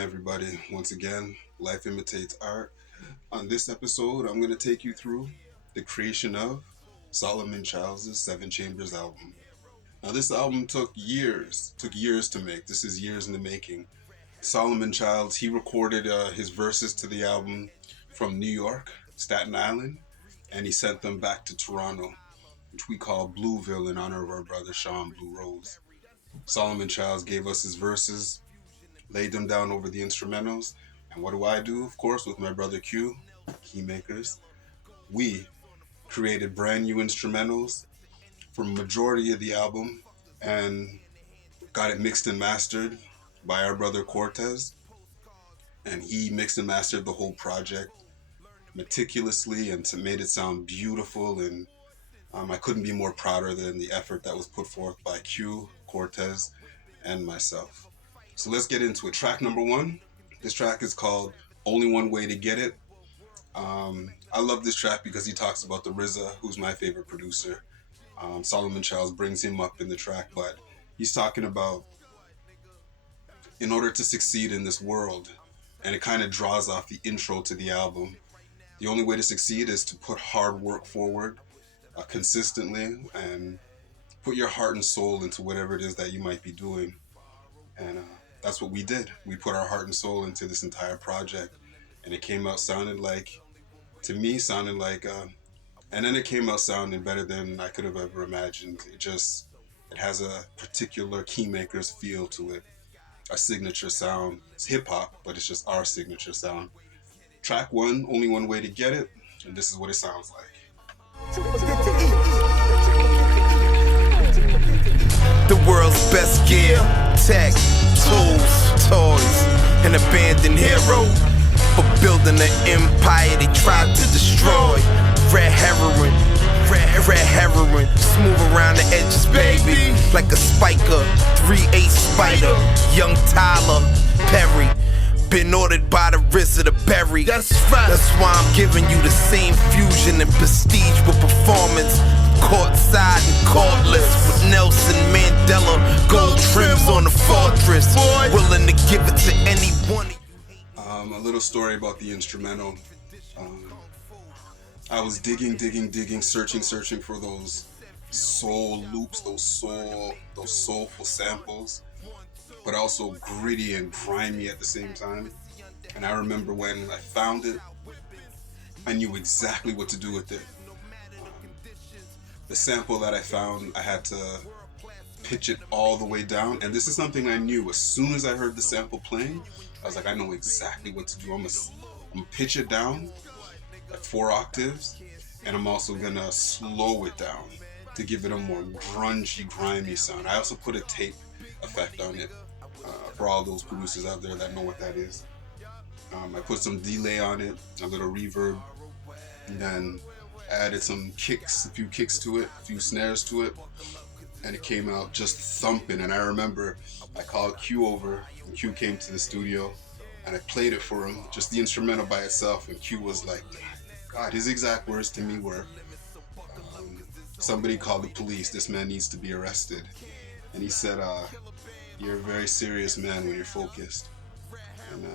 everybody. Once again, Life Imitates Art. On this episode, I'm going to take you through the creation of Solomon Childs' Seven Chambers album. Now, this album took years to make. This is years in the making. Solomon Childs, he recorded his verses to the album from New York, Staten Island, and he sent them back to Toronto, which we call Bluville in honor of our brother Sean Blue Rose. Solomon Childs gave us his verses, laid them down over the instrumentals, and what do? Of course, with my brother Q, Keymakers, we created brand new instrumentals for majority of the album and got it mixed and mastered by our brother Cortez, and he mixed and mastered the whole project meticulously and made it sound beautiful, and I couldn't be more prouder than the effort that was put forth by Q, Cortez, and myself. So let's get into it. Track number one. This track is called Only One Way to Get It. I love this track because he talks about the RZA, who's my favorite producer. Solomon Childs brings him up in the track, but he's talking about in order to succeed in this world, and it kind of draws off the intro to the album. The only way to succeed is to put hard work forward consistently and put your heart and soul into whatever it is that you might be doing. And that's what we did. We put our heart and soul into this entire project, and it came out sounding like, and then it came out sounding better than I could have ever imagined. It has a particular Keymakers feel to it, a signature sound. It's hip hop, but it's just our signature sound. Track one, Only One Way to Get It, and this is what it sounds like. The world's best gear, tech, tools, toys, an abandoned hero. For building an empire they tried to destroy. Red heroin, smooth around the edges, baby. Like a spiker, 3/8 spider. Young Tyler Perry, been ordered by the RZA to bury. That's right. That's why I'm giving you the same fusion and prestige with performance. Courtside and cordless with Nelson Mandela. Gold trims on the fortress. Willing to give it to anyone. A little story about the instrumental. I was digging, searching for those soul loops, those soulful samples, but also gritty and grimy at the same time. And I remember when I found it, I knew exactly what to do with it. The sample that I found, I had to pitch it all the way down. And this is something I knew as soon as I heard the sample playing. I was like, I know exactly what to do. I'm gonna pitch it down at 4 octaves, and I'm also gonna slow it down to give it a more grungy, grimy sound. I also put a tape effect on it for all those producers out there that know what that is. I put some delay on it, a little reverb, and then added some kicks, a few kicks to it, a few snares to it, and it came out just thumping. And I remember I called Q over, and Q came to the studio, and I played it for him, just the instrumental by itself, and Q was like, God, his exact words to me were, somebody called the police, this man needs to be arrested. And he said, you're a very serious man when you're focused. And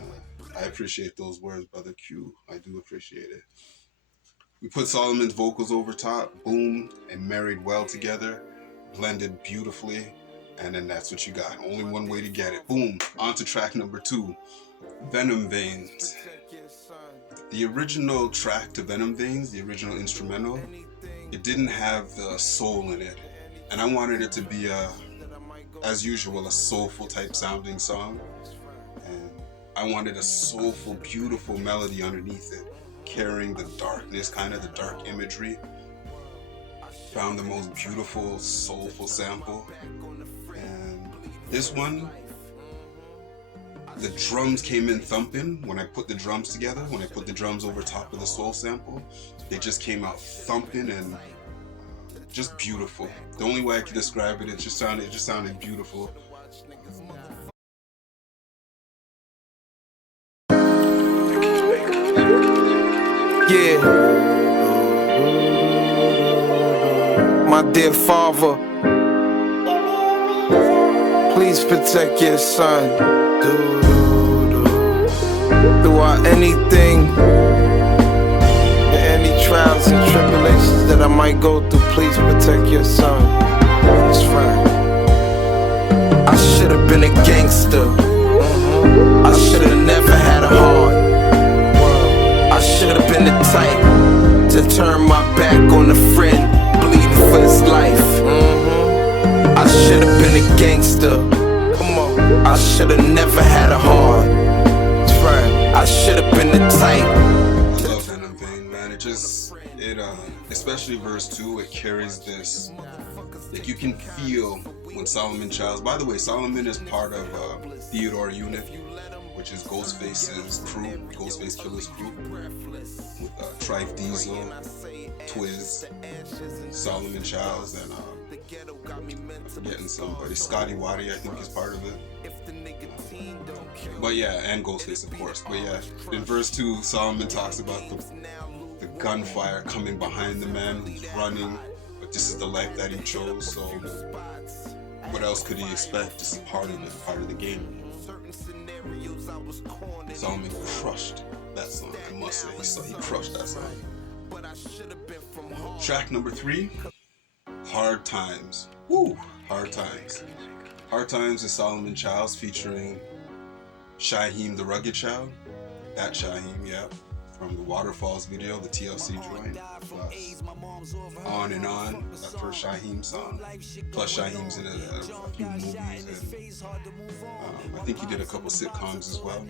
I appreciate those words, brother Q. I do appreciate it. We put Solomon's vocals over top, boom, and married well together, blended beautifully, and then that's what you got. Only one way to get it. Boom. On to track number 2, Venom Veins. The original track to Venom Veins, the original instrumental, it didn't have the soul in it. And I wanted it to be, as usual, a soulful type sounding song. And I wanted a soulful, beautiful melody underneath it, carrying the darkness, kind of the dark imagery. Found the most beautiful, soulful sample. And this one, the drums came in thumping. When I put the drums together, when I put the drums over top of the soul sample, they just came out thumping and just beautiful. The only way I could describe it, it just sounded beautiful. Yeah. My dear father, please protect your son. Throughout anything and any trials and tribulations that I might go through, please protect your son. That's right. I should've been a gangster. I should've never had a heart. I should've been the type to turn my back on a friend bleeding for his life. I should've been a gangster. Come on. I should've never had a heart. That's right. I should've been the type. I love Venom Vein, man. Especially verse 2, it carries this. Like, you can feel when Solomon Childs. By the way, Solomon is part of Theodore Unit, which is Ghostface's crew, Ghostface Killer's crew, with Trife Diesel, Twiz, Solomon Childs, and forgetting somebody. Scotty Waddy, I think, is part of it. But yeah, and Ghostface, of course. But yeah, in verse 2, Solomon talks about the gunfire coming behind the man who's running, but this is the life that he chose, so what else could he expect? This is part of it, part of the game. Solomon crushed that song, I must say. He crushed that song. Track number 3, Hard Times. Woo! Hard Times. Hard Times is Solomon Childs featuring Shaheem the Rugged Child. That Shaheem, yeah. From the Waterfalls video, the TLC joint. Plus On and On, that first Shaheem song. Plus Shaheem's in a few movies, and I think he did a couple sitcoms as well.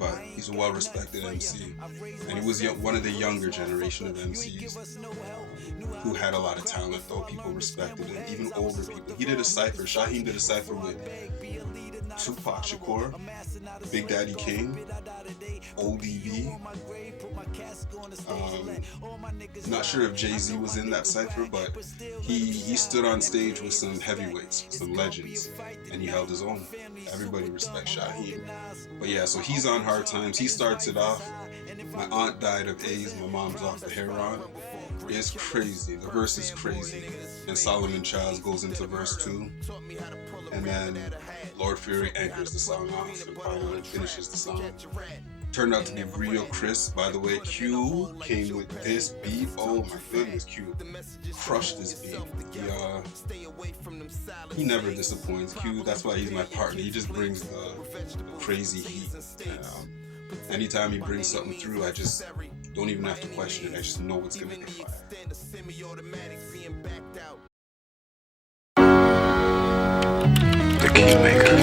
But he's a well-respected MC, and he was one of the younger generation of MCs who had a lot of talent, though. People respected him, even older people. He did a cypher. Shaheem did a cypher with Tupac Shakur, Big Daddy King, ODB. Not sure if Jay-Z was in that cypher, but he stood on stage with some heavyweights, some legends, and he held his own. Everybody respects Shaheem. But yeah, so he's on Hard Times. He starts it off. My aunt died of AIDS, my mom's off the heroin. It's crazy. The verse is crazy. And Solomon Childs goes into verse 2. And then Lord Fury anchors the song off and finally finishes the song. Turned out to be real crisp. By the way, Q came with this beat. Oh my goodness, Q crushed this beat. He never disappoints. Q, that's why he's my partner. He just brings the crazy heat. And, anytime he brings something through, I just don't even have to question it. I just know it's gonna be fire. The Kingmaker.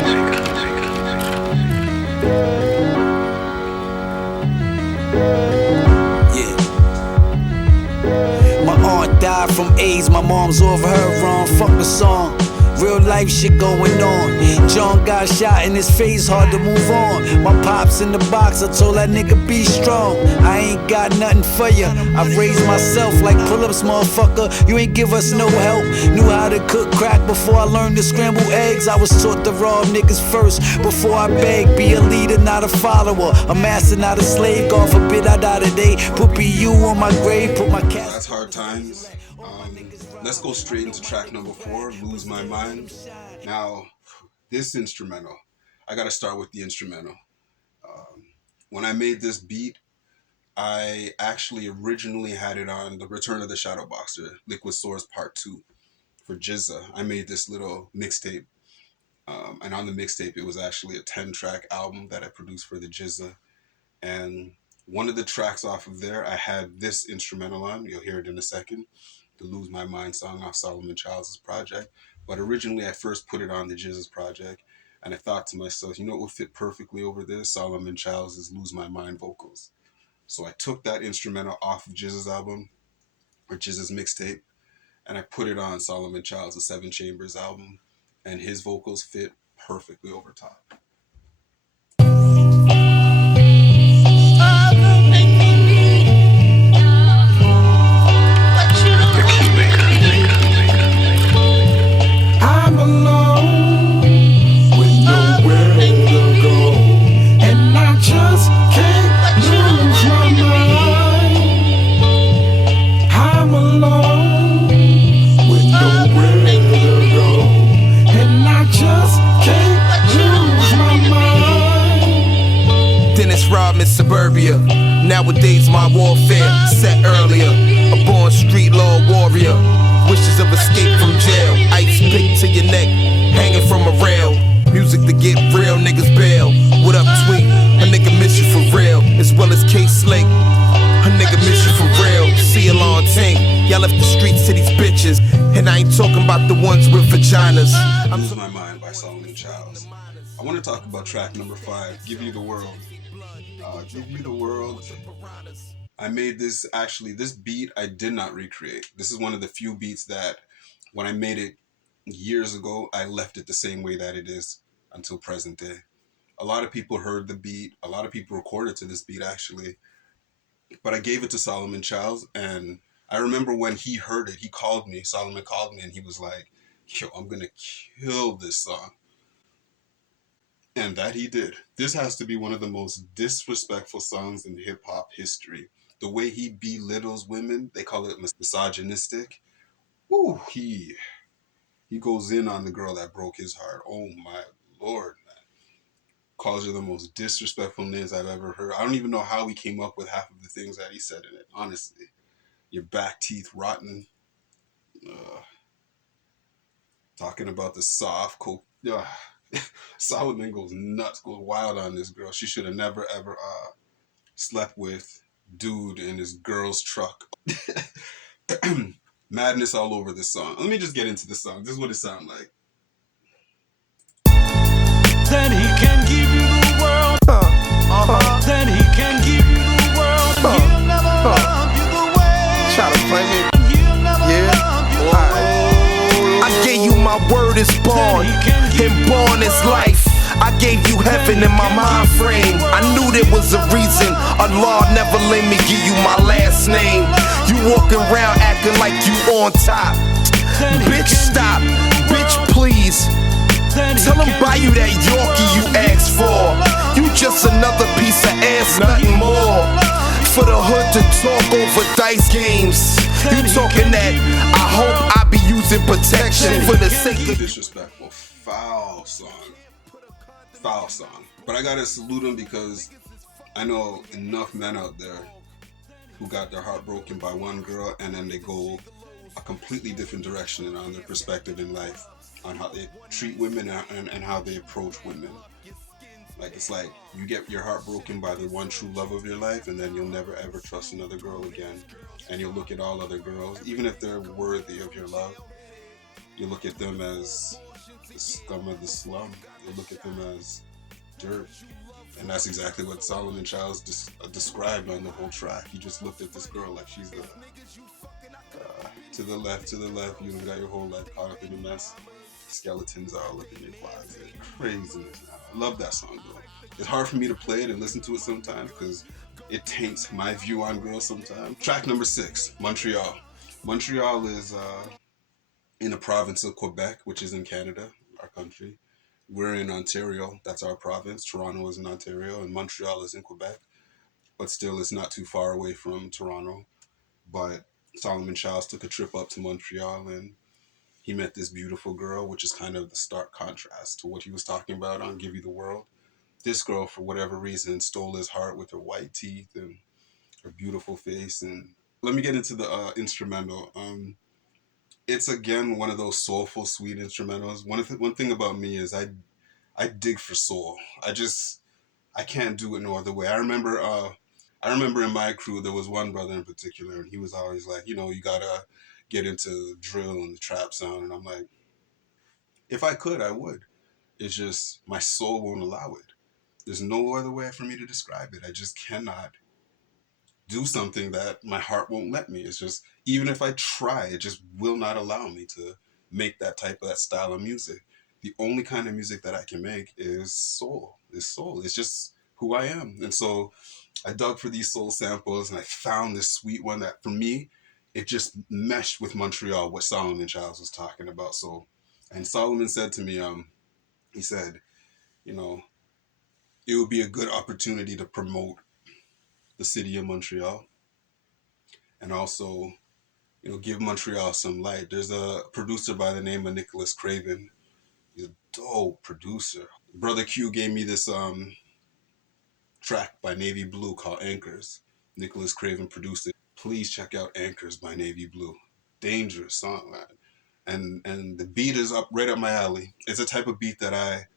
Died from AIDS, my mom's over her wrong. Fuck the song. Real life shit going on. John got shot in his face, hard to move on. My pops in the box, I told that nigga be strong. I ain't got nothing for ya. I raised myself like pull-ups, motherfucker. You ain't give us no help. Knew how to cook crack before I learned to scramble eggs. I was taught to rob niggas first before I beg. Be a leader, not a follower. A master, not a slave. God forbid I die today. Put BU on my grave, put my cat. That's Hard Times. Let's go straight into track number 4, Lose My Mind. Now, this instrumental, I gotta start with the instrumental. When I made this beat, I actually originally had it on the Return of the Shadow Boxer, Liquid Swords Part 2 for Jizza. I made this little mixtape, and on the mixtape, it was actually a 10-track album that I produced for the Jizza. And one of the tracks off of there, I had this instrumental on. You'll hear it in a second. The Lose My Mind song off Solomon Childs' project. But originally I first put it on the Jizza's project, and I thought to myself, you know what would fit perfectly over this? Solomon Childs' Lose My Mind vocals. So I took that instrumental off of Jizza's album, or Jizza's mixtape, and I put it on Solomon Childs' 7 Chambers album, and his vocals fit perfectly over top. Just can't lose I left the streets to these bitches, and I ain't talking about the ones with vaginas. Lose My Mind by Solomon Childs. I want to talk about track number 5, Give You the World. Give You the World. I made this, actually, this beat I did not recreate. This is one of the few beats that when I made it years ago, I left it the same way that it is until present day. A lot of people heard the beat. A lot of people recorded to this beat, actually. But I gave it to Solomon Childs, and I remember when he heard it, he called me. Solomon called me, and he was like, "Yo, I'm gonna kill this song," and that he did. This has to be one of the most disrespectful songs in hip hop history. The way he belittles women, they call it misogynistic. Woo, he goes in on the girl that broke his heart. Oh my lord, man. Calls her the most disrespectful names I've ever heard. I don't even know how he came up with half of the things that he said in it, honestly. Your back teeth rotten. Uh, Talking about the soft coke. Solomon goes nuts, goes wild on this girl. She should have never ever slept with dude in his girl's truck. Madness all over this song. Let me just get into the song. This is what it sounds like. Then he can give you the world. Then he can give you the world. And he'll never love you the way. Try to play me. He'll never love you the way. I gave you my word is born, and born is life. I gave you heaven in my mind frame. I knew there was a reason Allah never let me give you my last name. You walking around acting like you on top. Bitch, stop. Bitch, please. Tell him buy you that Yorkie you asked for. You just another piece of ass, nothing more. For the hood to talk over dice games. You talking that I hope I be using protection for the sake of Disrespectful, foul song. Foul song. But I gotta salute him because I know enough men out there who got their heart broken by one girl and then they go a completely different direction on their perspective in life, on how they treat women and how they approach women. Like, it's like you get your heart broken by the one true love of your life, and then you'll never ever trust another girl again. And you'll look at all other girls, even if they're worthy of your love, you look at them as the scum of the slum. You look at them as dirt. And that's exactly what Solomon Childs described on the whole track. He just looked at this girl like she's the to the left, you got your whole life caught up in a mess. Skeletons are all up in your closet. Craziness. Now. I love that song, though. It's hard for me to play it and listen to it sometimes because it taints my view on girls sometimes. Track number 6, Montreal. Montreal is in the province of Quebec, which is in Canada, our country. We're in Ontario. That's our province. Toronto is in Ontario, and Montreal is in Quebec. But still, it's not too far away from Toronto. But Solomon Childs took a trip up to Montreal, and he met this beautiful girl, which is kind of the stark contrast to what he was talking about on Give You the World. This girl, for whatever reason, stole his heart with her white teeth and her beautiful face. And let me get into the instrumental. It's again one of those soulful, sweet instrumentals. One thing about me is I dig for soul. I can't do it no other way. I remember in my crew there was one brother in particular, and he was always like, you gotta get into the drill and the trap sound. And I'm like, if I could, I would. It's just my soul won't allow it. There's no other way for me to describe it. I just cannot do something that my heart won't let me. It's just, even if I try, it just will not allow me to make that style of music. The only kind of music that I can make is soul. It's soul. It's just who I am. And so I dug for these soul samples and I found this sweet one that for me, it just meshed with Montreal, what Solomon Childs was talking about. So, and Solomon said to me, he said, you know, it would be a good opportunity to promote the city of Montreal and also, give Montreal some light. There's a producer by the name of Nicholas Craven. He's a dope producer. Brother Q gave me this track by Navy Blue called Anchors. Nicholas Craven produced it. Please check out Anchors by Navy Blue. Dangerous song, man. And the beat is right up my alley. It's a type of beat that I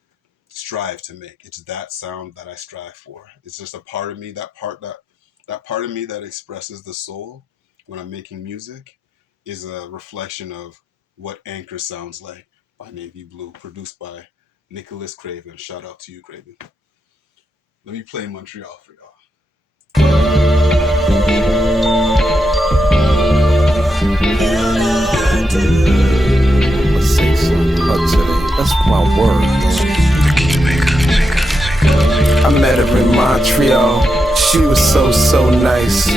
strive to make. It's that sound that I strive for. It's just a part of me, that part of me that expresses the soul when I'm making music. is a reflection of what Anchor sounds like by Navy Blue, produced by Nicholas Craven. Shout out to you, Craven. Let me play Montreal for y'all. Let's say something about today. That's my word. I met her in Montreal. She was so nice.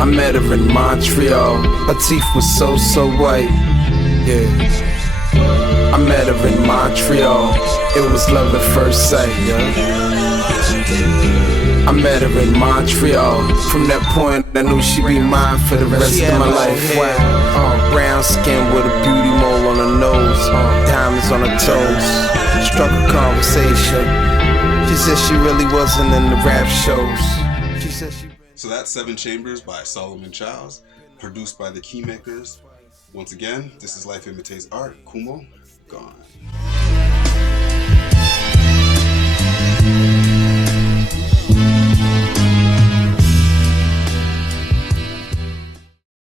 I met her in Montreal. Her teeth was so white. Yeah. I met her in Montreal. It was love at first sight, yeah. I met her in Montreal. From that point, I knew she'd be mine for the rest of my life. Brown skin with a beauty mole on her nose, diamonds on her toes. Struck a conversation. She said she really wasn't in the rap shows. She said she. So that's Seven Chambers by Solomon Childs, produced by the Keymakers. Once again, this is Life Imitates Art. Kumo, gone.